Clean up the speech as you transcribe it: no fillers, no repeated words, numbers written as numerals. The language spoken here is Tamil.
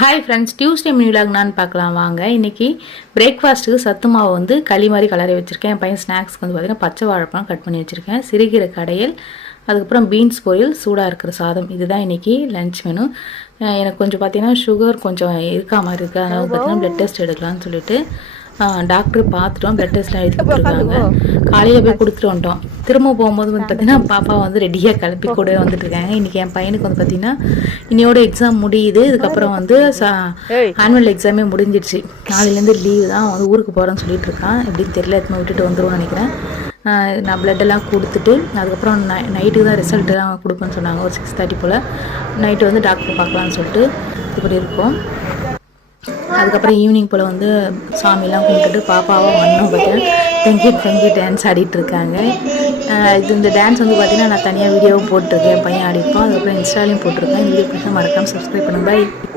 Hi friends, Tuesday mini vlog நான் பார்க்கலாம் வாங்க. இன்றைக்கி பிரேக்ஃபாஸ்ட்டுக்கு சத்து மாவு வந்து களி மாதிரி கலரி வச்சுருக்கேன். என் பையன் ஸ்நாக்ஸ்க்கு வந்து பார்த்திங்கன்னா பச்சை வாழைப்பழம் கட் பண்ணி வச்சுருக்கேன், சிறுகீரை கடையல், அதுக்கப்புறம் பீன்ஸ் பொரியல், சூடாக இருக்கிற சாதம். இதுதான் இன்றைக்கி லன்ச் மெனு. எனக்கு கொஞ்சம் பார்த்திங்கன்னா சுகர் கொஞ்சம் இருக்கா மாதிரி இருக்குது. அதனால் பார்த்திங்கன்னா ப்ளட் டெஸ்ட் எடுக்கலாம்னு சொல்லிட்டு டாக்டர் பார்த்துட்டோம். ப்ளட் டெஸ்ட்லாம் எழுதி கொடுத்துருக்காங்க. காலையில் போய் கொடுத்துட்டு வந்துட்டோம். திரும்ப போகும்போது வந்து பார்த்திங்கன்னா பாப்பா வந்து ரெடியாக கிளப்பி கூட வந்துட்டுருக்காங்க. இன்றைக்கி என் பையனுக்கு வந்து பார்த்திங்கன்னா இன்னையோட எக்ஸாம் முடியுது. இதுக்கப்புறம் வந்து ஆனுவல் எக்ஸாமே முடிஞ்சிடுச்சு. நாளையிலேருந்து லீவு தான், வந்து ஊருக்கு போகிறேன்னு சொல்லிட்டு இருக்கான். எப்படின்னு தெரியல, எடுத்துன்னு விட்டுட்டு வந்துடுவோம்னு நினைக்கிறேன். நான் ப்ளட்டெல்லாம் கொடுத்துட்டு அதுக்கப்புறம் நைட்டுக்கு தான் ரிசல்ட்டுலாம் கொடுப்பேன்னு சொன்னாங்க. ஒரு 6:30 போல் நைட்டு வந்து டாக்டர் பார்க்கலான்னு சொல்லிட்டு இப்படி இருக்கோம். அதுக்கப்புறம் ஈவினிங் போல் வந்து சாமிலாம் கும்பிட்டுட்டு பாப்பாவும் மண்ணும் பார்த்தீங்கன்னா தெங்கி டான்ஸ் ஆடிட்டுருக்காங்க. இந்த டான்ஸ் வந்து பார்த்திங்கன்னா நான் தனியாக வீடியோவும் போட்டிருக்கேன். என் பையன் ஆடிப்போம். அதுக்கப்புறம் இன்ஸ்டாலையும் போட்டிருக்கேன். இந்த வீடியோ பிடிச்சா மறக்காமல் சப்ஸ்கிரைப் பண்ணுங்கள். பை.